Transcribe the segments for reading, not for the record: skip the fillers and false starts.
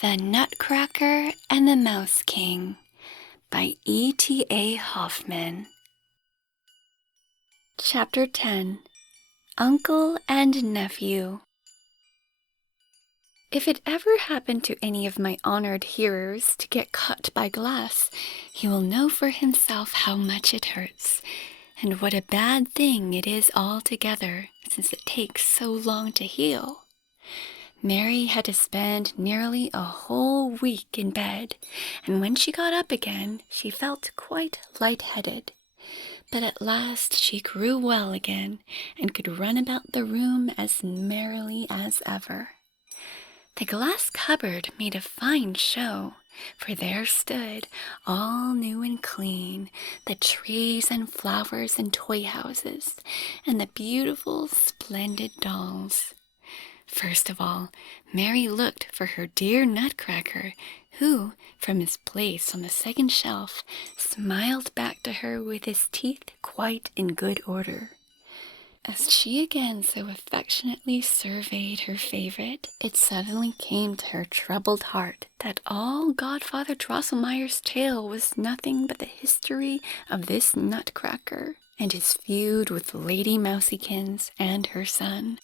The Nutcracker and the Mouse King by ETA Hoffman. Chapter 10. Uncle and Nephew. If it ever happened to any of my honored hearers to get cut by glass, he will know for himself how much it hurts, and what a bad thing it is altogether, since it takes so long to heal. Mary had to spend nearly a whole week in bed, and when she got up again, she felt quite light-headed. But at last she grew well again, and could run about the room as merrily as ever. The glass cupboard made a fine show, for there stood, all new and clean, the trees and flowers and toy houses, and the beautiful, splendid dolls. First of all, Mary looked for her dear Nutcracker, who, from his place on the second shelf, smiled back to her with his teeth quite in good order. As she again so affectionately surveyed her favorite, it suddenly came to her troubled heart that all Godfather Drosselmeyer's tale was nothing but the history of this Nutcracker and his feud with Lady Mousykins and her son.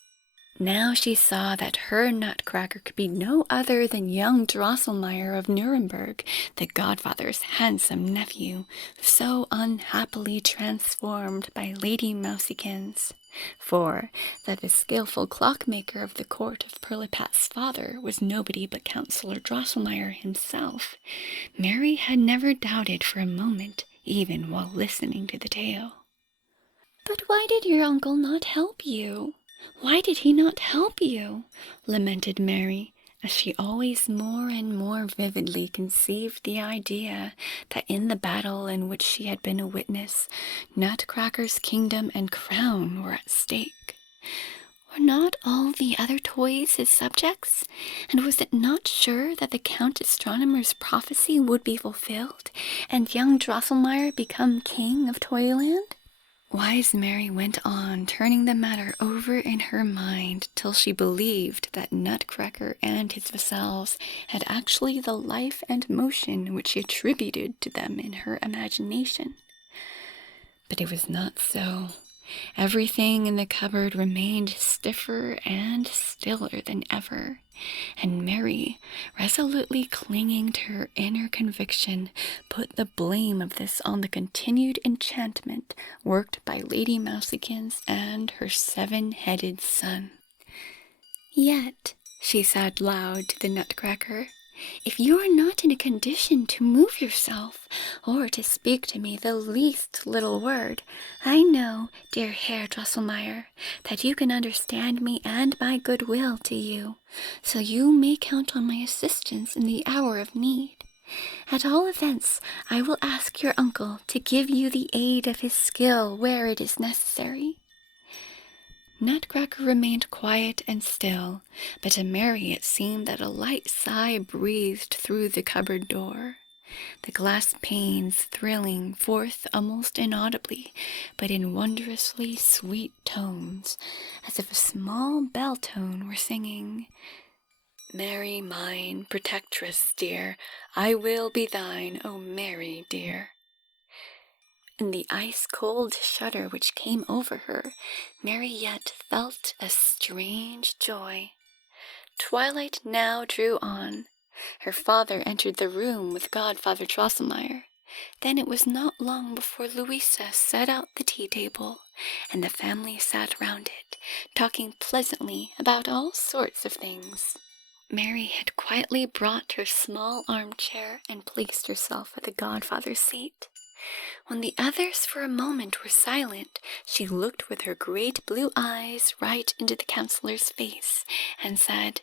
Now she saw that her Nutcracker could be no other than young Drosselmeyer of Nuremberg, the godfather's handsome nephew, so unhappily transformed by Lady Mousykins. For that the skilful clockmaker of the court of Pirlipat's father was nobody but Councillor Drosselmeyer himself, Mary had never doubted for a moment, even while listening to the tale. "But why did your uncle not help you? Why did he not help you?" lamented Mary, as she always more and more vividly conceived the idea that in the battle in which she had been a witness, Nutcracker's kingdom and crown were at stake. Were not all the other toys his subjects? And was it not sure that the Count Astronomer's prophecy would be fulfilled, and young Drosselmeyer become king of Toyland? Wise Mary went on, turning the matter over in her mind till she believed that Nutcracker and his vassals had actually the life and motion which she attributed to them in her imagination. But it was not so. Everything in the cupboard remained stiffer and stiller than ever, and Mary, resolutely clinging to her inner conviction, put the blame of this on the continued enchantment worked by Lady Mousykins and her 7-headed son. "Yet," she said loud to the Nutcracker, "if you are not in a condition to move yourself, or to speak to me the least little word, I know, dear Herr Drosselmeyer, that you can understand me and my goodwill to you, so you may count on my assistance in the hour of need. At all events, I will ask your uncle to give you the aid of his skill where it is necessary." Nutcracker remained quiet and still, but to Mary it seemed that a light sigh breathed through the cupboard door, the glass panes thrilling forth almost inaudibly, but in wondrously sweet tones, as if a small bell tone were singing, "Mary mine, protectress dear, I will be thine, O Mary dear." In the ice-cold shudder which came over her, Mary yet felt a strange joy. Twilight now drew on. Her father entered the room with Godfather Drosselmeyer. Then it was not long before Louisa set out the tea-table, and the family sat round it, talking pleasantly about all sorts of things. Mary had quietly brought her small armchair and placed herself at the godfather's seat. When the others for a moment were silent, she looked with her great blue eyes right into the councillor's face, and said,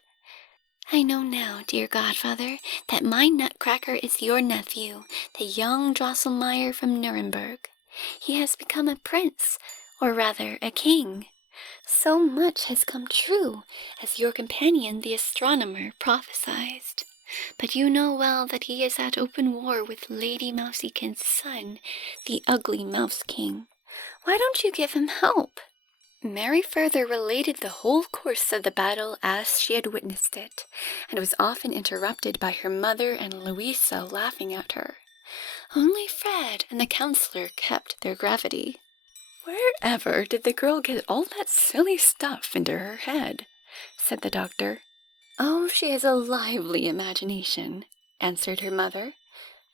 "I know now, dear godfather, that my Nutcracker is your nephew, the young Drosselmeyer from Nuremberg. He has become a prince, or rather a king. So much has come true, as your companion the astronomer prophesied. But you know well that he is at open war with Lady Mousykins' son, the ugly Mouse King. Why don't you give him help?" Mary further related the whole course of the battle as she had witnessed it, and was often interrupted by her mother and Louisa laughing at her. Only Fred and the counselor kept their gravity. "Wherever did the girl get all that silly stuff into her head?" said the doctor. "Oh, she has a lively imagination," answered her mother.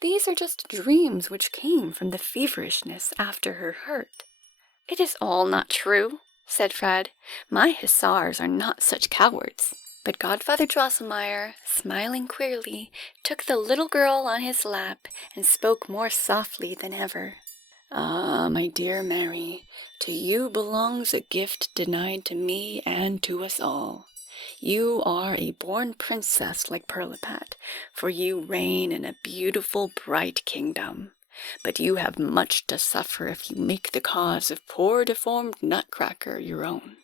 "These are just dreams which came from the feverishness after her hurt." "It is all not true," said Fred. "My hussars are not such cowards." But Godfather Drosselmeyer, smiling queerly, took the little girl on his lap and spoke more softly than ever. "Ah, my dear Mary, to you belongs a gift denied to me and to us all. You are a born princess like Pirlipat, for you reign in a beautiful, bright kingdom. But you have much to suffer if you make the cause of poor deformed Nutcracker your own,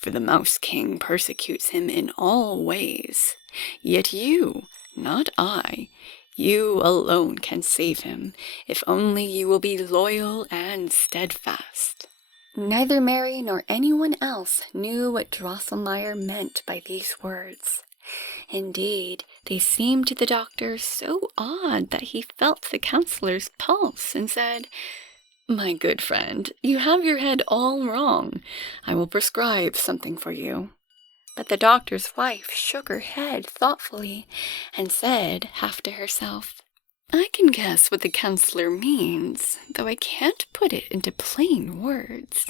for the Mouse King persecutes him in all ways. Yet you, not I, you alone can save him, if only you will be loyal and steadfast." Neither Mary nor anyone else knew what Drosselmeyer meant by these words. Indeed, they seemed to the doctor so odd that he felt the counselor's pulse and said, "My good friend, you have your head all wrong. I will prescribe something for you." But the doctor's wife shook her head thoughtfully and said, half to herself, "I can guess what the counselor means, though I can't put it into plain words."